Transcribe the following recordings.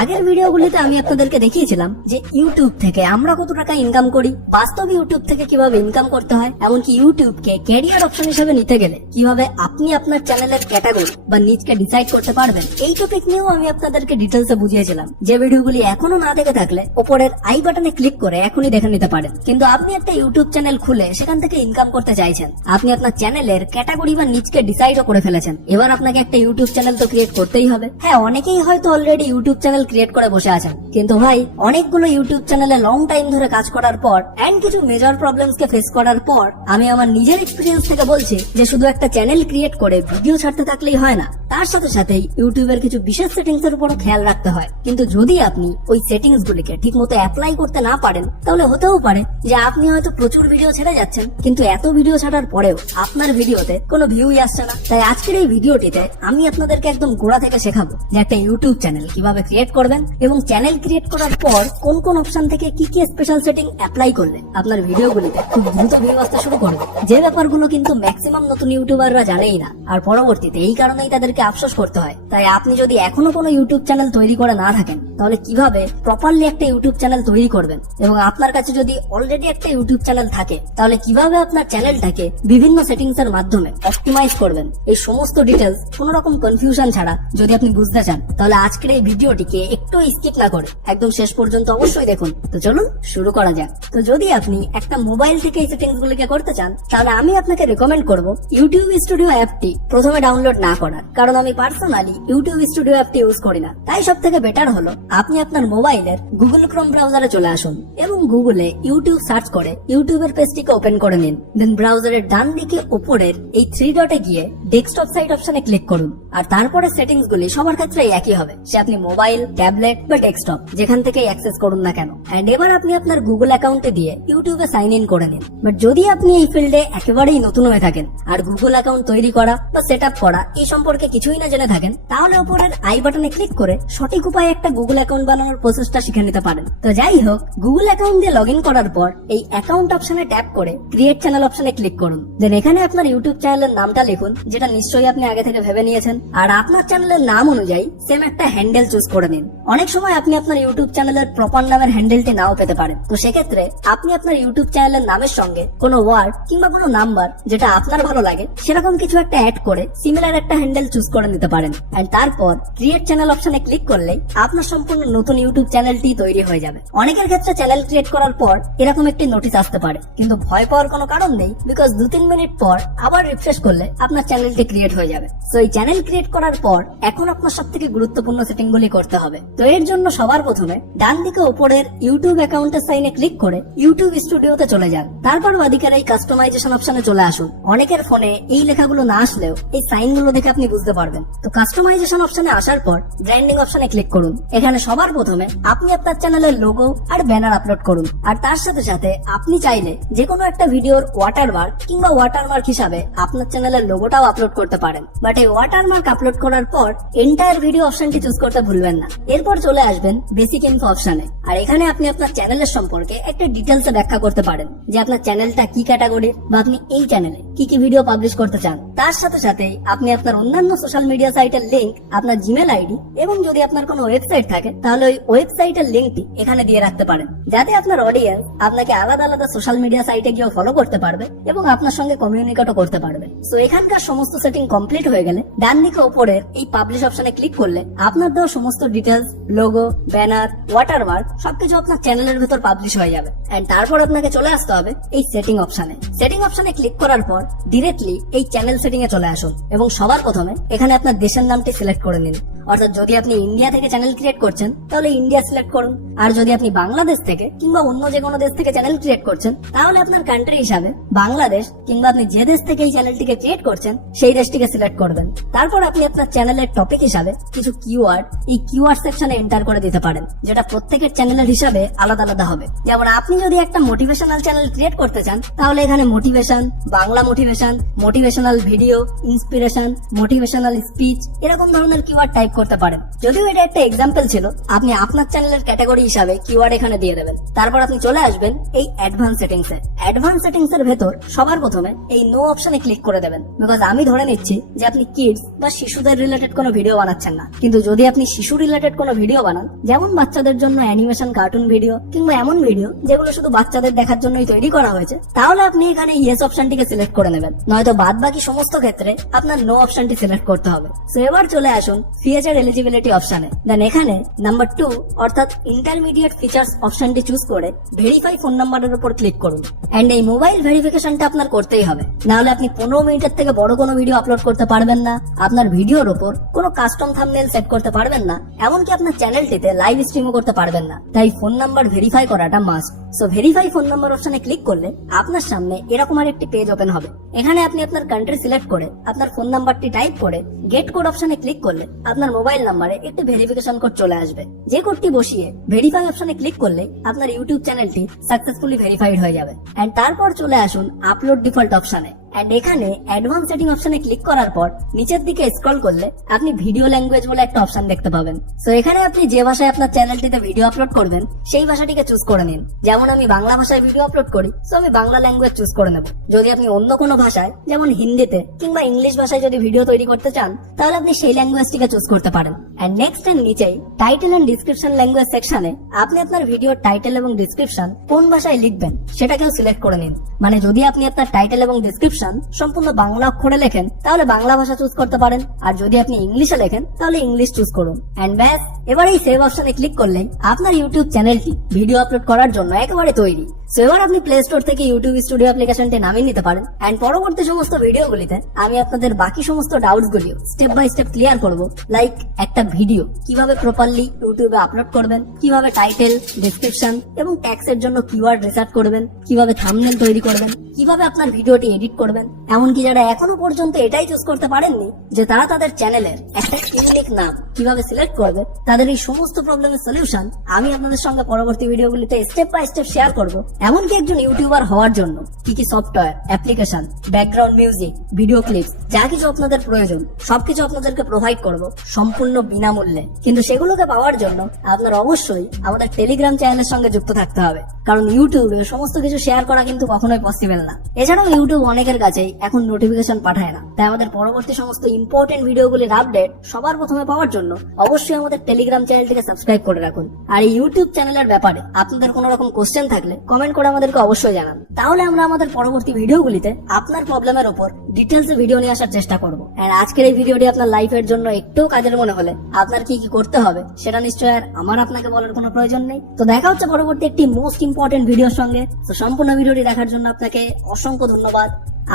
আগের ভিডিওগুলিতে আমি আপনাদেরকে দেখিয়েছিলাম যে ইউটিউব থেকে আমরা কত টাকা ইনকাম করি, বাস্তবে ইউটিউব থেকে কিভাবে ইনকাম করতে হয়, এমনকি ইউটিউবকে ক্যারিয়ার অপশন হিসেবে নিতে গেলে কিভাবে আপনি আপনার চ্যানেলের ক্যাটাগরি বা নিচকে ডিসাইড করতে পারবেন, এই টপিক নিয়েও আমি আপনাদেরকে ডিটেলসে বুঝিয়েছিলাম। যে ভিডিওগুলি এখনো না দেখে থাকলে উপরের আই বাটনে ক্লিক করে এখনই দেখে নিতে পারেন। কিন্তু আপনি একটা ইউটিউব চ্যানেল খুলে সেখান থেকে ইনকাম করতে চাইছেন, আপনি আপনার চ্যানেলের ক্যাটাগরি বা নিচকে ডিসাইডও করে ফেলেছেন, এবার আপনাকে একটা ইউটিউব চ্যানেল তো ক্রিয়েট করতেই হবে। হ্যাঁ, অনেকেই হয়তো অলরেডি ইউটিউব চ্যানেল ক্রিয়েট করে বসে আছেন, কিন্তু ভাই অনেকগুলো ইউটিউব চ্যানেলে লং টাইম ধরে কাজ করার পর এন্ড কিছু মেজর প্রবলেমস কে ফেস করার পর আমি আমার নিজের এক্সপিরিয়েন্স থেকে বলছি যে শুধু একটা চ্যানেল ক্রিয়েট করে ভিডিও ছাড়তে থাকলেই হয় না, তার সাথে সাথেই ইউটিউবের কিছু বিশেষ সেটিংস এর উপর খেয়াল রাখতে হয়। কিন্তু যদি আপনি ওই সেটিংস গুলিকে ঠিক মতো অ্যাপ্লাই করতে না পারেন, তাহলে হতেও পারে যে আপনি হয়তো প্রচুর ভিডিও ছেড়ে যাচ্ছেন, কিন্তু এত ভিডিও ছাড়ার পরেও আপনার ভিডিওতে কোনো ভিউই আসছে না। তাই আজকের এই ভিডিওটিতে আমি আপনাদেরকে একদম গোড়া থেকে শেখাবো যে একটা ইউটিউব চ্যানেল কিভাবে ক্রিয়েট করবেন এবং চ্যানেল ক্রিয়েট করার পর কোন কোন অপশন থেকে কি কি স্পেশাল সেটিং অ্যাপ্লাই করলে আপনার ভিডিওগুলিতে খুব দ্রুত ভিউ আসতে শুরু করবে। যে ব্যাপারগুলো কিন্তু ম্যাক্সিমাম নতুন ইউটিউবাররা জানেই না, আর পরবর্তীতে এই কারণেই তাদেরকে আফসোস করতে হয়। তাই আপনি যদি এখনো কোনো ইউটিউব চ্যানেল তৈরি করে না থাকেন, তাহলে কিভাবে প্রপারলি একটা ইউটিউব চ্যানেল তৈরি করবেন, এবং আপনার কাছে যদি অলরেডি একটা ইউটিউব চ্যানেল থাকে তাহলে কিভাবে আপনার চ্যানেলটাকে বিভিন্ন সেটিংস এর মাধ্যমে অপটিমাইজ করবেন, এই সমস্ত ডিটেলস কোন রকম কনফিউশন ছাড়া যদি আপনি বুঝতে চান, তাহলে আজকের এই ভিডিওটিকে একটু স্কিপ না করে একদম শেষ পর্যন্ত অবশ্যই দেখুন। তো চলুন শুরু করা যাক। তো যদি আপনি একটা মোবাইল থেকে এই সেটিংস গুলিকে করতে চান, তাহলে আমি আপনাকে রেকমেন্ড করব ইউটিউব স্টুডিও অ্যাপটি প্রথমে ডাউনলোড না করার, কারণ আমি পার্সোনালি ইউটিউব স্টুডিও অ্যাপটি ইউজ করি না। তাই সব থেকে বেটার হলো আপনি আপনার মোবাইলের গুগল ক্রোম ব্রাউজারে চলে আসুন এবং গুগলে ইউটিউব সার্চ করে ইউটিউবের পেজটিকে ওপেন করে নিন। দেন ব্রাউজারের ডান দিকে উপরের এই 3 ডটে গিয়ে ডেস্কটপ সাইট অপশনে ক্লিক করুন, আর তারপরে সেটিংস গুলি সবার ক্ষেত্রে একই হবে, সে আপনি মোবাইল, ট্যাবলেট বা ডেস্কটপ যেখান থেকে অ্যাক্সেস করুন না কেন। এন্ড এবার আপনি আপনার গুগল অ্যাকাউন্টে দিয়ে ইউটিউবে সাইন ইন করে নিন। বাট যদি আপনি এই ফিল্ডে একেবারেই নতুন হয়ে থাকেন আর গুগল অ্যাকাউন্ট তৈরি করা বা সেট আপ করা এই সম্পর্কে কিছুই না জেনে থাকেন, তাহলে উপরের আই বাটনে ক্লিক করে সঠিক উপায়ে একটা গুগল অ্যাকাউন্ট বানানোর প্রসেসটা শিখে নিতে পারেন। তো যাই হোক, গুগল অ্যাকাউন্ট দিয়ে লগ ইন করার পর এই অ্যাকাউন্ট অপশনে ট্যাপ করে ক্রিয়েট চ্যানেল অপশনে ক্লিক করুন। দেন এখানে আপনার ইউটিউব চ্যানেলের নামটা লিখুন, যেটা নিশ্চয়ই আপনি আগে থেকে ভেবে নিয়েছেন, আর আপনার চ্যানেলের নাম অনুযায়ী সেম একটা হ্যান্ডেল চুজ করে নিন। অনেক সময় আপনি আপনার ইউটিউব চ্যানেলের প্রপার নামের হ্যান্ডেলটি নাও পেতে পারেন, তো সেক্ষেত্রে আপনি আপনার ইউটিউব চ্যানেলের নামের সঙ্গে কোনো ওয়ার্ড কিংবা কোনো নাম্বার যেটা আপনার ভালো লাগে সেরকম কিছু একটা অ্যাড করে সিমিলার একটা হ্যান্ডেল চুজ করে নিতে পারেন। এন্ড তারপর ক্রিয়েট চ্যানেল অপশনে ক্লিক করলেই আপনার সম্পূর্ণ নতুন ইউটিউব চ্যানেলটি তৈরি হয়ে যাবে। অনেকের ক্ষেত্রে চ্যানেল ক্রিয়েট করার পর এরকম একটি নোটিশ আসতে পারে, কিন্তু ভয় পাওয়ার কোনো কারণ নেই, বিকজ 2-3 মিনিট পর আবার রিফ্রেশ করলে আপনার চ্যানেলটি ক্রিয়েট হয়ে যাবে। সো এই চ্যানেল ক্রিয়েট করার পর এখন আপনার সবথেকে গুরুত্বপূর্ণ সেটিং গুলি করতে হবে। তো এর জন্য সবার প্রথমে ডান দিকে উপরের ইউটিউব অ্যাকাউন্টের সাইনে ক্লিক করে ইউটিউব স্টুডিওতে চলে যান। তারপর বাদিকের এই কাস্টমাইজেশন অপশনে চলে আসুন। অনেকের ফোনে এই লেখাগুলো না আসলেও এই সাইন গুলো দেখে আপনি বুঝতে পারবেন। তো কাস্টমাইজেশন অপশনে আসার পর ব্র্যান্ডিং অপশনে ক্লিক করুন। এখানে সবার প্রথমে আপনি আপনার চ্যানেলের লোগো আর ব্যানার আপলোড করুন, আর তার সাথে সাথে আপনি চাইলে যে কোনো একটা ভিডিওর ওয়াটারমার্ক কিংবা ওয়াটারমার্ক হিসাবে আপনার চ্যানেলের লোগোটাও আপলোড করতে পারেন। বাট এই ওয়াটারমার্ক আপলোড করার পর এন্টায়ার ভিডিও অপশনটি চুজ করতে ভুলবেন না। এরপর চলে আসবেন বেসিক ইনফো অপশনে, আর এখানে আপনি আপনার চ্যানেলের সম্পর্কে একটা ডিটেলসে ব্যাখ্যা করতে পারেন যে আপনার চ্যানেলটা কি ক্যাটাগরির বা আপনি এই চ্যানেলে কি কি ভিডিও পাবলিশ করতে চান। তার সাথে সাথে আপনি আপনার অন্যান্য সোশ্যাল মিডিয়া সাইটের লিংক, আপনার জিমেল আইডি এবং যদি আপনার কোনো ওয়েবসাইট থাকে তাহলে ওই ওয়েবসাইটের লিংকটি এখানে দিয়ে রাখতে পারেন, যাতে আপনার অডিয়েন্স আপনাকে আলাদা আলাদা সোশ্যাল মিডিয়া সাইটে গিয়ে ফলো করতে পারবে এবং আপনার সঙ্গে কমিউনিকেটও করতে পারবে। সো এখানকার সমস্ত সেটিং কমপ্লিট হয়ে গেলে ডান দিকে উপরের এই পাবলিশ অপশনে ক্লিক করলে আপনার দেওয়া সমস্ত ডিটেলস, লোগো, ব্যানার, ওয়াটারমার্ক সবকিছু আপনার চ্যানেলের ভেতর পাবলিশ হয়ে যাবে। এন্ড তারপর আপনাকে চলে আসতে হবে এই সেটিং অপশনে। সেটিং অপশনে ক্লিক করার পর ডিরেক্টলি এই চ্যানেল সেটিং এ চলে আসুন এবং সবার প্রথমে এখানে আপনার দেশের নামটি সিলেক্ট করে নিন। অর্থাৎ যদি আপনি ইন্ডিয়া থেকে চ্যানেল ক্রিয়েট করছেন তাহলে ইন্ডিয়া সিলেক্ট করুন, আর যদি আপনি বাংলাদেশ থেকে কিংবা অন্য যে কোনো দেশ থেকে চ্যানেল ক্রিয়েট করছেন তাহলে আপনার কান্ট্রি হিসাবে বাংলাদেশ কিংবা আপনি যে দেশ থেকে এই চ্যানেলটিকে ক্রিয়েট করছেন সেই দেশটিকে সিলেক্ট করবেন। তারপর আপনি আপনার চ্যানেলের টপিক হিসাবে কিছু কিওয়ার্ড এই কিওয়ার্ড সেকশনে এন্টার করে দিতে পারেন, যেটা প্রত্যেকের চ্যানেলের হিসাবে আলাদা আলাদা হবে। যেমন আপনি যদি একটা মোটিভেশনাল চ্যানেল ক্রিয়েট করতে চান তাহলে এখানে motivation, Bangla motivation, motivational video, inspiration, motivational speech এরকম ধরনের কিওয়ার্ড টাইপ করতে পারেন। যদিও এটা একটা এক্সাম্পল ছিল, আপনি আপনার চ্যানেলের ক্যাটাগরি হিসাবে কিওয়ার্ড এখানে দিয়ে দেবেন। তারপর আপনি চলে আসবেন এই অ্যাডভান্স সেটিংস এ। অ্যাডভান্স সেটিংস এর ভেতর সবার প্রথমে এই নো অপশনে ক্লিক করে দেবেন, বিকজ আমি ধরে নিচ্ছি যে আপনি কিডস বা শিশুদের রিলেটেড কোনো ভিডিও বানাচ্ছেন না। কিন্তু যদি আপনি শিশু রিলেটেড কোনো ভিডিও বানান, যেমন বাচ্চাদের জন্য অ্যানিমেশন কার্টুন ভিডিও কিংবা এমন ভিডিও যেগুলো শুধু বাচ্চাদের দেখার জন্যই তৈরি করা হয়েছে, তাহলে আপনি এখানে ইয়েস অপশনটিকে সিলেক্ট করে নেবেন, নয়তো বাদ বাকি সমস্ত ক্ষেত্রে আপনার নো অপশনটি সিলেক্ট করতে হবে। সো এবার চলে আসুন ফিচার এলিজিবিলিটি অপশনে। দেন এখানে নাম্বার 2 অর্থাৎ ইন্টারমিডিয়েট ফিচার্স অপশনটি চুজ করে ভেরিফাই ফোন নাম্বারের উপর ক্লিক করুন। এন্ড এই মোবাইল ভেরিফিকেশনটা আপনার করতেই হবে, না হলে আপনি 15 মিনিটের থেকে বড় কোনো ভিডিও আপলোড করতে পারবেন না, আপনার ভিডিওর উপর কোনো কাস্টম থাম্বনেল সেট করতে পারবেন না, এমনকি আপনার চ্যানেলটিতে লাইভ স্ট্রিমও করতে পারবেন না। তাই ফোন নাম্বার ভেরিফাই করাটা must. So verify phone number অপশনে ক্লিক করলে আপনার সামনে এরকম আর একটি পেজ ওপেন হবে। এখানে আপনি আপনার কান্ট্রি সিলেক্ট করে আপনার ফোন নাম্বারটি টাইপ করে গেট কোড অপশনে ক্লিক করলে আপনার মোবাইল নাম্বারে একটি ভেরিফিকেশন কোড চলে আসবে। যে কোডটি বসিয়ে ভেরিফাই অপশনে ক্লিক করলে আপনার ইউটিউব চ্যানেলটি সাকসেসফুলি ভেরিফাইড হয়ে যাবে। এন্ড তারপর চলে আসুন আপলোড ডিফল্ট অপশনে। এন্ড এখানে অ্যাডভান্স সেটিং অপশনে ক্লিক করার পর নিচের দিকে স্ক্রল করলে আপনি ভিডিও ল্যাঙ্গুয়েজ বলে একটা অপশন দেখতে পাবেন। সো এখানে আপনি যে ভাষায় আপনার চ্যানেলটিতে ভিডিও আপলোড করবেন সেই ভাষাটিকে চুজ করে নিন। যেমন আমি বাংলা ভাষায় ভিডিও আপলোড করি, সো আমি বাংলা ল্যাঙ্গুয়েজ চুজ করে নেব। যদি আপনি অন্য কোনো ভাষায় যেমন হিন্দিতে কিংবা ইংলিশ ভাষায় যদি ভিডিও তৈরি করতে চান, তাহলে আপনি সেই ল্যাঙ্গুয়েজটিকে চুজ করতে পারেন। এন্ড নেক্সট এর নিচেই টাইটেল এন্ড ডিসক্রিপশন ল্যাঙ্গুয়েজ সেকশনে আপনি আপনার ভিডিওর টাইটেল এবং ডিসক্রিপশন কোন ভাষায় লিখবেন সেটাকেও সিলেক্ট করে নিন। মানে যদি আপনি আপনার টাইটেল এবং ডিসক্রিপশন সম্পূর্ণ বাংলা অক্ষরে লেখেন, তাহলে বাংলা ভাষা চুজ করতে পারেন, আর যদি আপনি ইংলিশে লেখেন তাহলে ইংলিশ চুজ করুন। এন্ড ব্যাস, এবার এই সেভ অপশনে ক্লিক করলে আপনার ইউটিউব চ্যানেলটি ভিডিও আপলোড করার জন্য একেবারে তৈরি। সো এবার আপনি প্লে স্টোর থেকে ইউটিউব স্টুডিও অ্যাপ্লিকেশনটি নামিয়ে নিতে পারেন। এন্ড পরবর্তী সমস্ত ভিডিওগুলিতে আমি আপনাদের বাকি সমস্ত ডাউটস গুলিও স্টেপ বাই স্টেপ ক্লিয়ার করব। লাইক একটা ভিডিও কিভাবে প্রপারলি ইউটিউবে আপলোড করবেন, কিভাবে টাইটেল, ডেসক্রিপশন এবং ট্যাগসের জন্য কিওয়ার্ড রিসার্চ করবেন, কিভাবে থাম্বনেল তৈরি করবেন, কিভাবে আপনার ভিডিওটি এডিট করবেন। এমনকি যারা এখনো পর্যন্ত এটাই চুজ করতে পারেননি যে তারা তাদের চ্যানেলের একটা ইউনিক নাম কিভাবে সিলেক্ট করবে, তাদের এই সমস্ত প্রবলেমের সলিউশন আমি আপনাদের সঙ্গে পরবর্তী ভিডিওগুলিতে স্টেপ বাই স্টেপ শেয়ার করব। এমনকি একজন ইউটিউবার হওয়ার জন্য কি কি software, application, background music, video clips যা কিছু আপনাদের প্রয়োজন সবকিছু আপনাদেরকে প্রোভাইড করব সম্পূর্ণ বিনামূল্যে। কিন্তু সেগুলোকে পাওয়ার জন্য আপনার অবশ্যই আমাদের টেলিগ্রাম চ্যানেলের সঙ্গে যুক্ত থাকতে হবে, কারণ ইউটিউবে সমস্ত কিছু শেয়ার করা কিন্তু কখনোই পসিবল না। এছাড়াও ইউটিউব অনেকের কাছেই এখন নোটিফিকেশন পাঠায় না, তাই আমাদের পরবর্তী সমস্ত ইম্পর্টেন্ট ভিডিওগুলির আপডেট সবার প্রথমে পাওয়ার জন্য অবশ্যই আমাদের টেলিগ্রাম চ্যানেলটিকে সাবস্ক্রাইব করে রাখুন। আর এই ইউটিউব চ্যানেলের ব্যাপারে আপনাদের কোনো রকম কোশ্চেন থাকলে কমেন্ট করে আমাদেরকে অবশ্যই জানান, তাহলে আমরা আমাদের পরবর্তী ভিডিওগুলিতে আপনার প্রবলেমের উপর ডিটেলসে ভিডিও নিয়ে আসার চেষ্টা করব। আর আজকের এই ভিডিওটি আপনার লাইফের জন্য একটু কাজের মনে হলে আপনার কি কি করতে হবে সেটা নিশ্চয় আর আমার আপনাকে বলার কোনো প্রয়োজন নেই। তো দেখা হচ্ছে পরবর্তী একটি মোস্ট ইম্পর্টেন্ট ভিডিওর সঙ্গে। তো সম্পূর্ণ ভিডিওটি দেখার জন্য আপনাকে অসংখ্য ধন্যবাদ।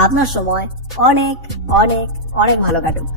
আপনার সময় অনেক অনেক অনেক ভালো কাটুক।